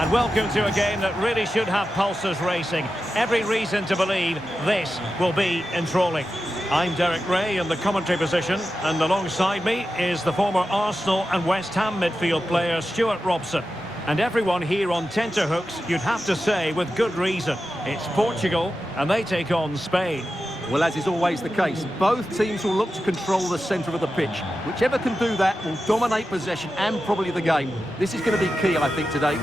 And welcome to a game that really should have pulses racing. Every reason to believe this will be enthralling. I'm Derek Ray in the commentary position, and alongside me is the former Arsenal and West Ham midfield player Stuart Robson. And everyone here on tenterhooks, you'd have to say with good reason. It's Portugal, and they take on Spain. Well, as is always the case, both teams will look to control the centre of the pitch. Whichever can do that will dominate possession and probably the game. This is going to be key, I think, today.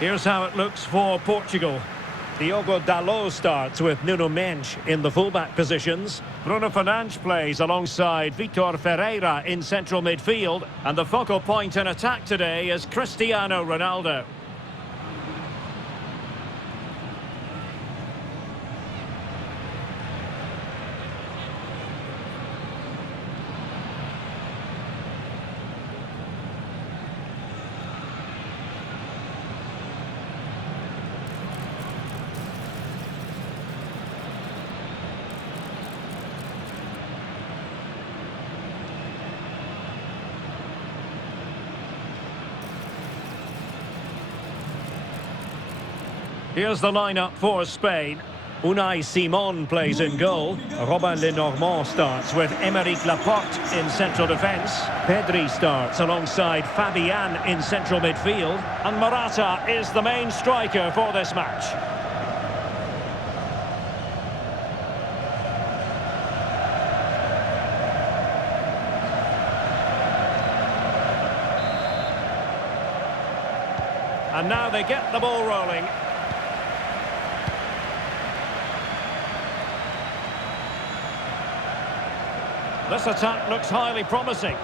Here's how it looks for Portugal. Diogo Dalot starts with Nuno Mendes in the fullback positions. Bruno Fernandes plays alongside Vitor Ferreira in central midfield. And the focal point in attack today is Cristiano Ronaldo. Here's the lineup for Spain. Unai Simon plays in goal. Robin Lenormand starts with Aymeric Laporte in central defence. Pedri starts alongside Fabian in central midfield. And Morata is the main striker for this match. And now they get the ball rolling. This attack looks highly promising.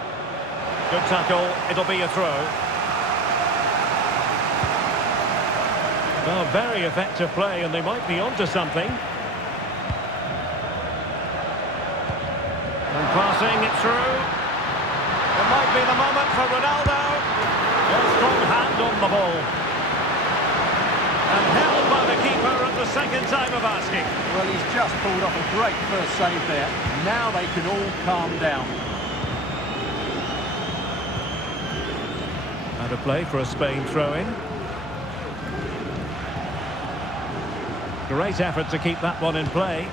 Good tackle, it'll be a throw. Well, very effective play, and they might be onto something. And passing it through. It might be the moment for Ronaldo. A strong hand on the ball. And held by the keeper at the second time of asking. Well, he's just pulled off a great first save there. Now they can all calm down. Out of play for a Spain throw-in. Great effort to keep that one in play.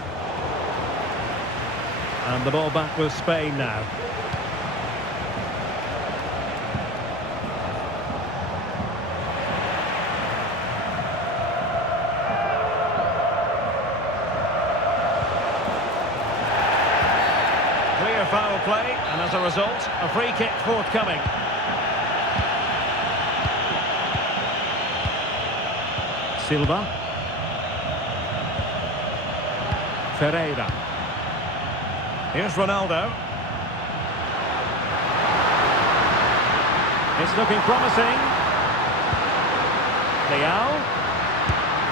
And the ball back with Spain now. Clear foul play, and as a result, a free kick forthcoming. Silva. Ferreira. Here's Ronaldo. It's looking promising. Leao.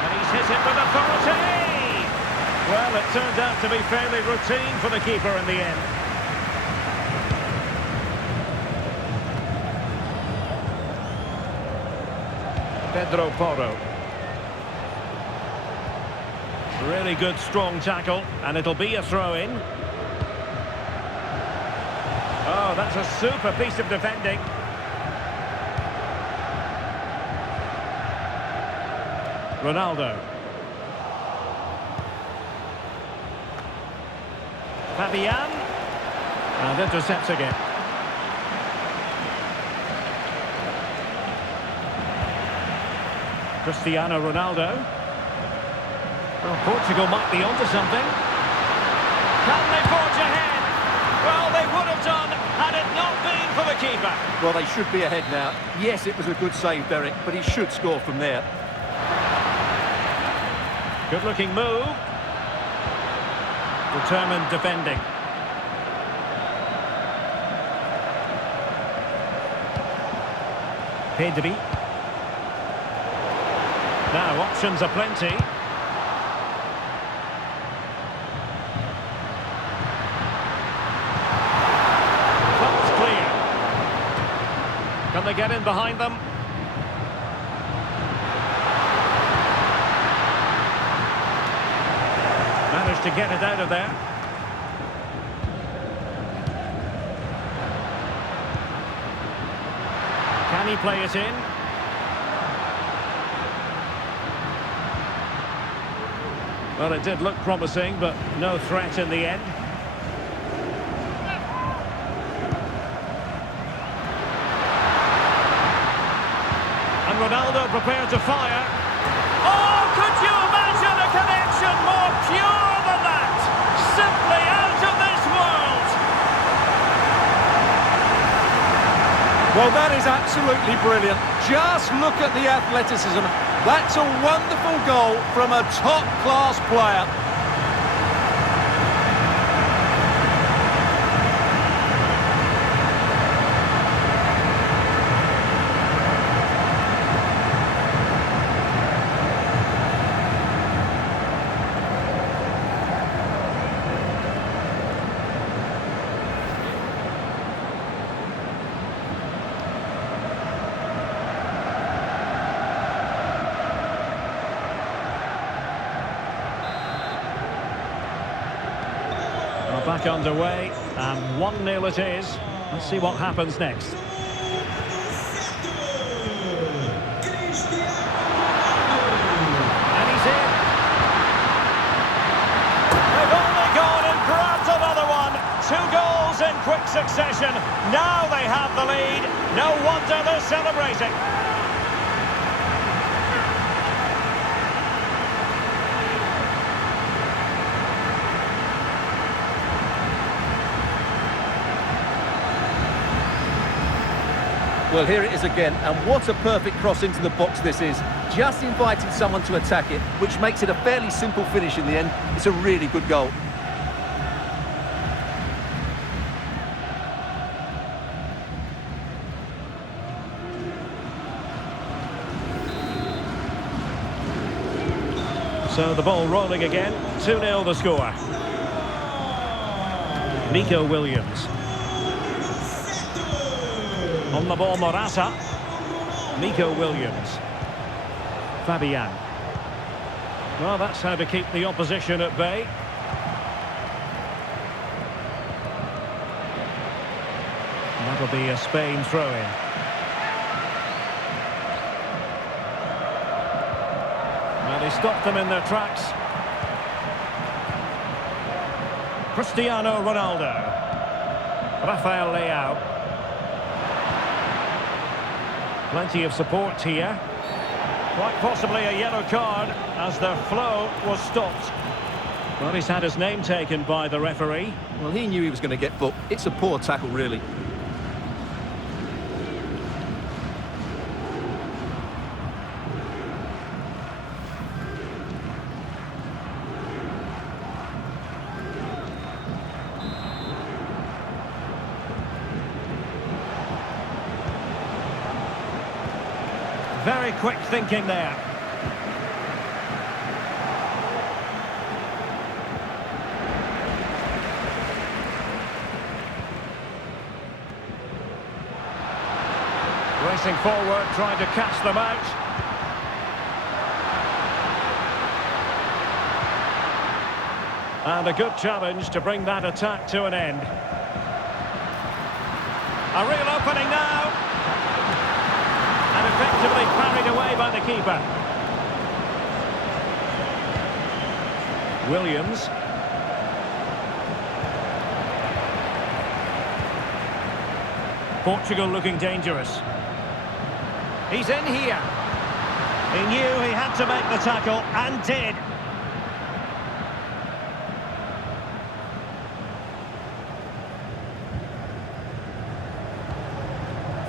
And he's hit it with authority. Well, it turned out to be fairly routine for the keeper in the end. Pedro Porro. Really good, strong tackle, and it'll be a throw-in. Oh, that's a super piece of defending. Ronaldo. Fabian. And intercepts again. Cristiano Ronaldo. Well, Portugal might be onto something. Can they forge ahead? Well, they would have done had it not been for the keeper. Well, they should be ahead now. Yes, it was a good save, Derek, but he should score from there. Good-looking move. Determined defending. Pedri. Now, options are plenty. That's clear. Can they get in behind them? Managed to get it out of there. Can he play it in? Well, it did look promising, but no threat in the end. And Ronaldo prepared to fire. Oh, could you imagine a connection more pure than that? Simply out of this world. Well, that is absolutely brilliant. Just look at the athleticism. That's a wonderful goal from a top-class player. Back underway, and 1-0 it is. Let's see what happens next. And he's in. They've only gone and grabbed another one. 2 goals in quick succession. Now they have the lead. No wonder they're celebrating. Well, here it is again, and what a perfect cross into the box this is. Just inviting someone to attack it, which makes it a fairly simple finish in the end. It's a really good goal. So the ball rolling again. 2-0 the score. Nico Williams. On the ball, Morata. Nico Williams. Fabian. Well, that's how to keep the opposition at bay. That'll be a Spain throw-in. Well, he stopped them in their tracks. Cristiano Ronaldo. Rafael Leao. Plenty of support here. Quite possibly a yellow card as their flow was stopped. Well, he's had his name taken by the referee. Well, he knew he was going to get booked. It's a poor tackle, really. Very quick thinking there. Racing forward, trying to catch them out. And a good challenge to bring that attack to an end. A real opening now. And effectively parried away by the keeper. Williams. Portugal looking dangerous. He's in here. He knew he had to make the tackle and did.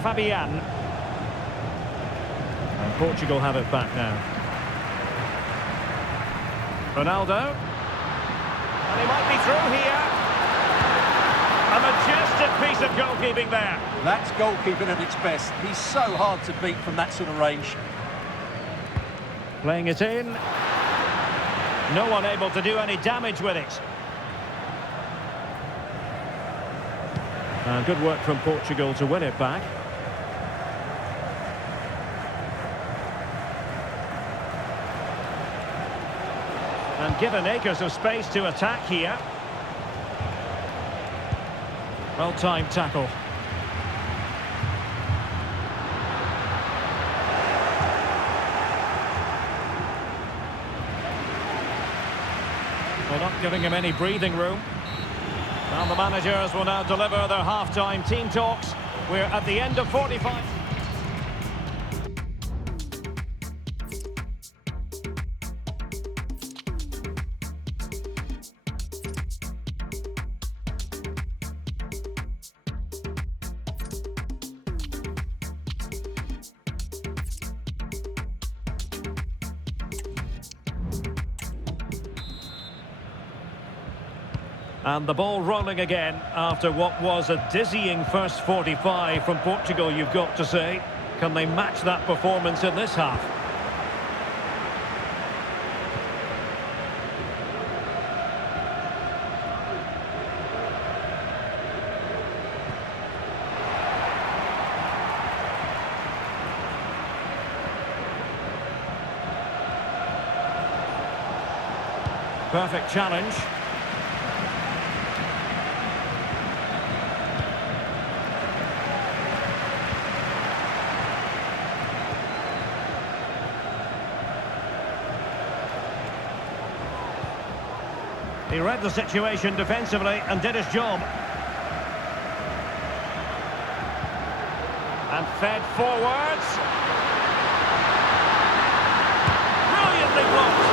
Fabian. And Portugal have it back now. Ronaldo. And he might be through here. A A majestic piece of goalkeeping there. That's goalkeeping at its best. He's so hard to beat from that sort of range. Playing it in. No one able to do any damage with it. Good work from Portugal to win it back. And given acres of space to attack here. Well-timed tackle. Well, not giving him any breathing room. And the managers will now deliver their half-time team talks. We're at the end of 45. And the ball rolling again after what was a dizzying first 45 from Portugal, you've got to say. Can they match that performance in this half? Perfect challenge. He read the situation defensively and did his job. And fed forwards. Brilliantly blocked.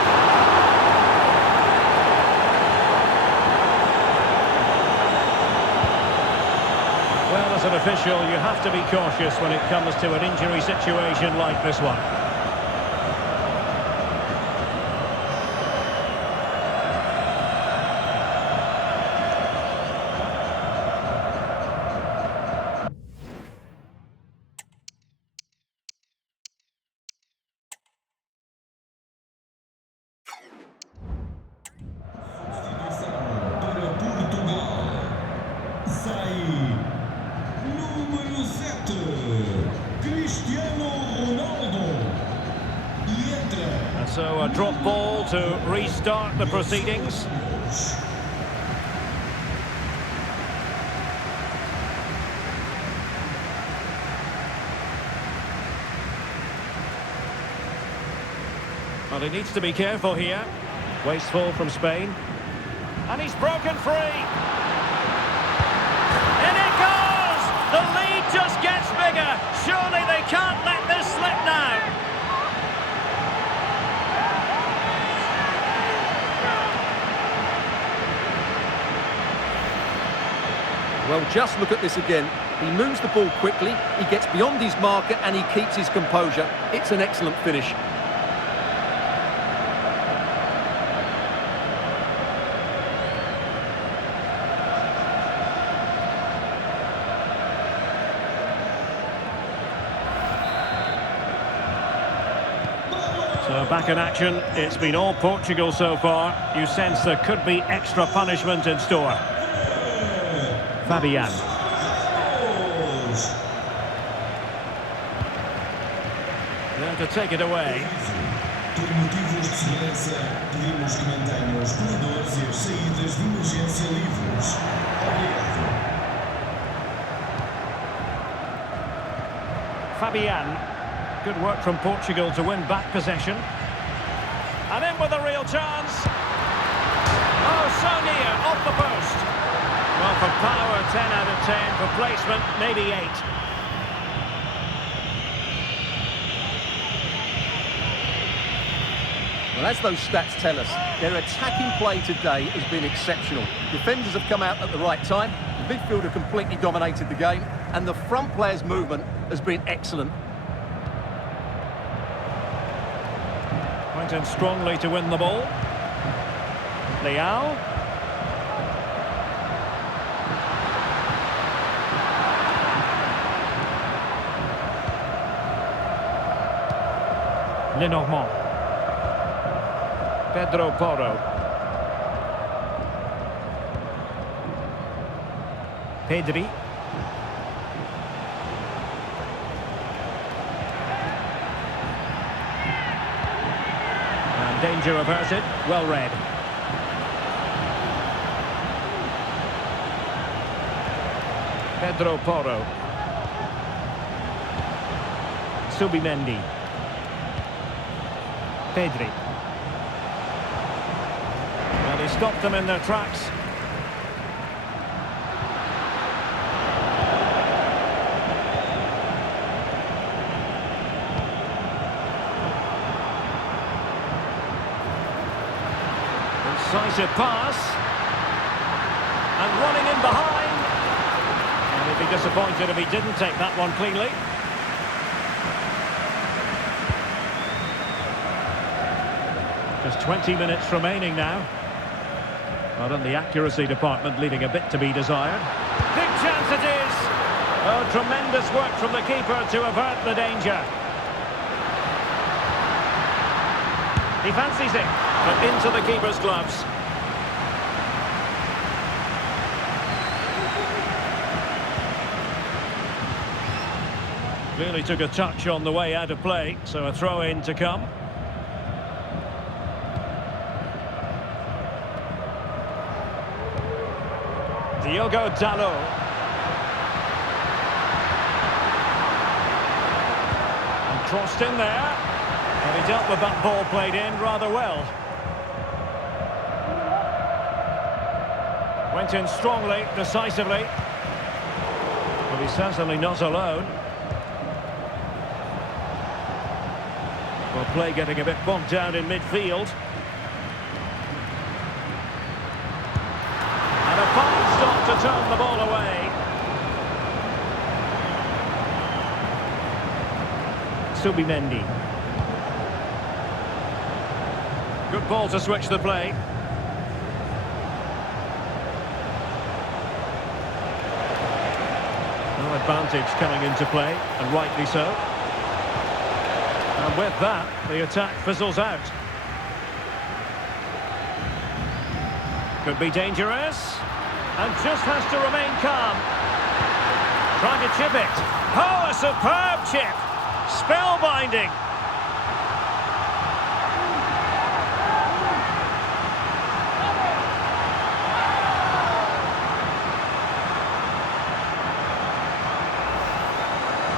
Well, as an official, you have to be cautious when it comes to an injury situation like this one. Para Portugal, sai número 7, Cristiano Ronaldo. E entra. And so a drop ball to restart the proceedings. Well, he needs to be careful here. Wasteful from Spain. And he's broken free. In it goes! The lead just gets bigger. Surely they can't let this slip now. Well, just look at this again. He moves the ball quickly, he gets beyond his marker and he keeps his composure. It's an excellent finish. So back in action, it's been all Portugal so far. You sense there could be extra punishment in store. Fabian. There to take it away. Por motivos de segurança, pedimos que mantenham os corredores e as saídas de emergência livres. Obrigado. Fabian. Good work from Portugal to win back possession. And in with a real chance. Oh, so near, off the post. Well, for power, 10 out of 10. For placement, maybe 8. Well, as those stats tell us, their attacking play today has been exceptional. Defenders have come out at the right time, the midfielder completely dominated the game, and the front player's movement has been excellent. Went in strongly to win the ball. Lenormand. Pedro Porro. Pedri. And danger averted. Well read. Pedro Porro. Subimendi. Pedri. Well, he stopped them in their tracks. Incisive pass. And running in behind. And he'd be disappointed if he didn't take that one cleanly. Just 20 minutes remaining now. But in the accuracy department, leaving a bit to be desired. Big chance it is! Oh, tremendous work from the keeper to avert the danger. He fancies it, but into the keeper's gloves. Really took a touch on the way out of play, so a throw-in to come. Diogo Dalot. And crossed in there. And he dealt with that ball played in rather well. Went in strongly, decisively. But he's certainly not alone. Well, play getting a bit bogged down in midfield. And a fine stop to turn the ball away. Subimendi. Good ball to switch the play. No advantage coming into play, and rightly so. And with that, the attack fizzles out. Could be dangerous. And just has to remain calm. Trying to chip it. Oh, a superb chip. Spellbinding.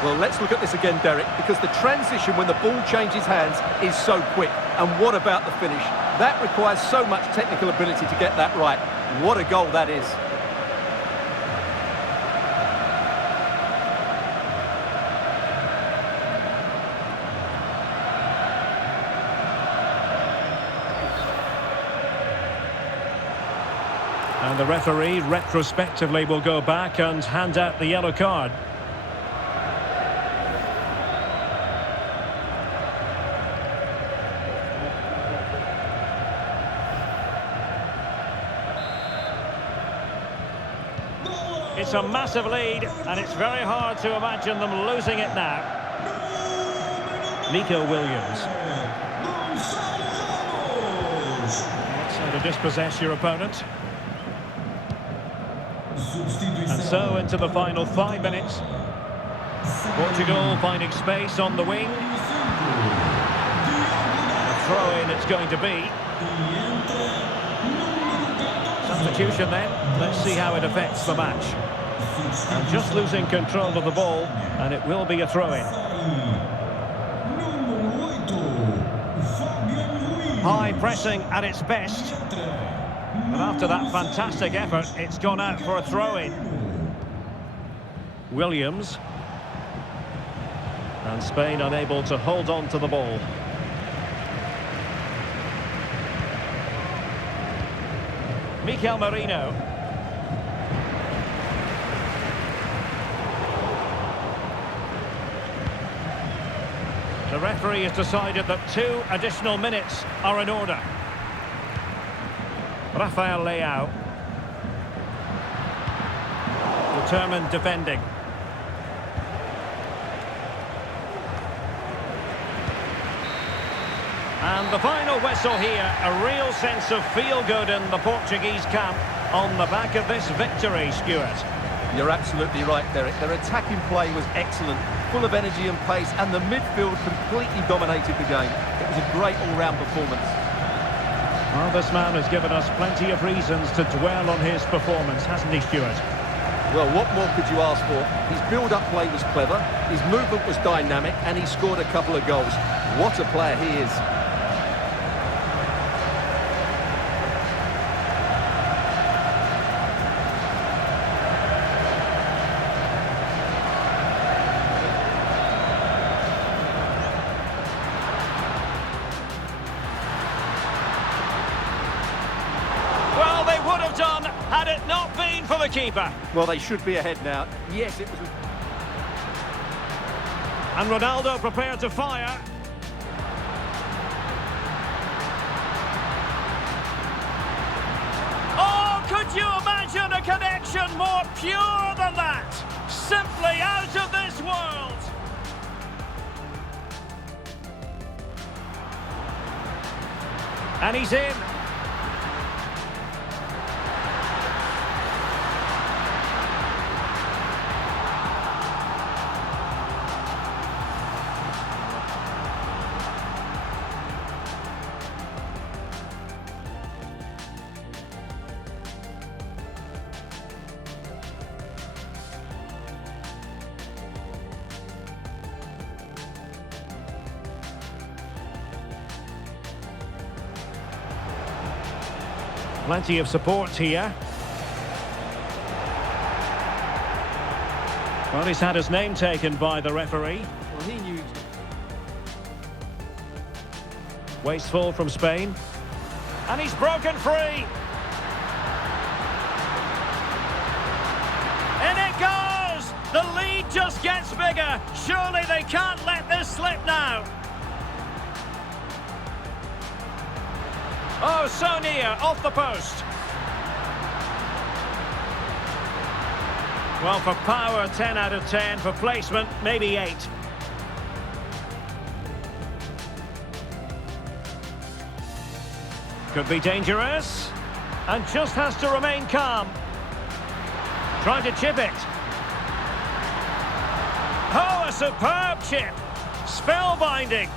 Well, let's look at this again, Derek, because the transition when the ball changes hands is so quick. And what about the finish? That requires so much technical ability to get that right. What a goal that is. And the referee retrospectively will go back and hand out the yellow card. It's a massive lead, and it's very hard to imagine them losing it now. Nico Williams. That's how to dispossess your opponent. And so into the final 5 minutes. Portugal finding space on the wing. And a throw-in it's going to be. Substitution then. Let's see how it affects the match. And just losing control of the ball, and it will be a throw-in. High pressing at its best. But after that fantastic effort, it's gone out for a throw-in. Williams. And Spain unable to hold on to the ball. Mikel Merino. The referee has decided that 2 additional minutes are in order. Rafael Leao. Determined defending. And the final whistle here, a real sense of feel-good in the Portuguese camp on the back of this victory, Stuart. You're absolutely right, Derek. Their attacking play was excellent, full of energy and pace, and the midfield completely dominated the game. It was a great all-round performance. Well, this man has given us plenty of reasons to dwell on his performance, hasn't he, Stuart? Well, what more could you ask for? His build-up play was clever, his movement was dynamic, and he scored a couple of goals. What a player he is. Well, they would have done had it not been for the keeper. Well, they should be ahead now. Yes, it was... And Ronaldo prepared to fire. Oh, could you imagine a connection more pure than that? Simply out of this world. And he's in. Plenty of support here. Well, he's had his name taken by the referee. Well, he knew... Wasteful from Spain. And he's broken free. In it goes! The lead just gets bigger. Surely they can't let this slip now. Oh, so near, off the post. Well, for power, 10 out of 10. For placement, maybe 8. Could be dangerous. And just has to remain calm. Trying to chip it. Oh, a superb chip. Spellbinding.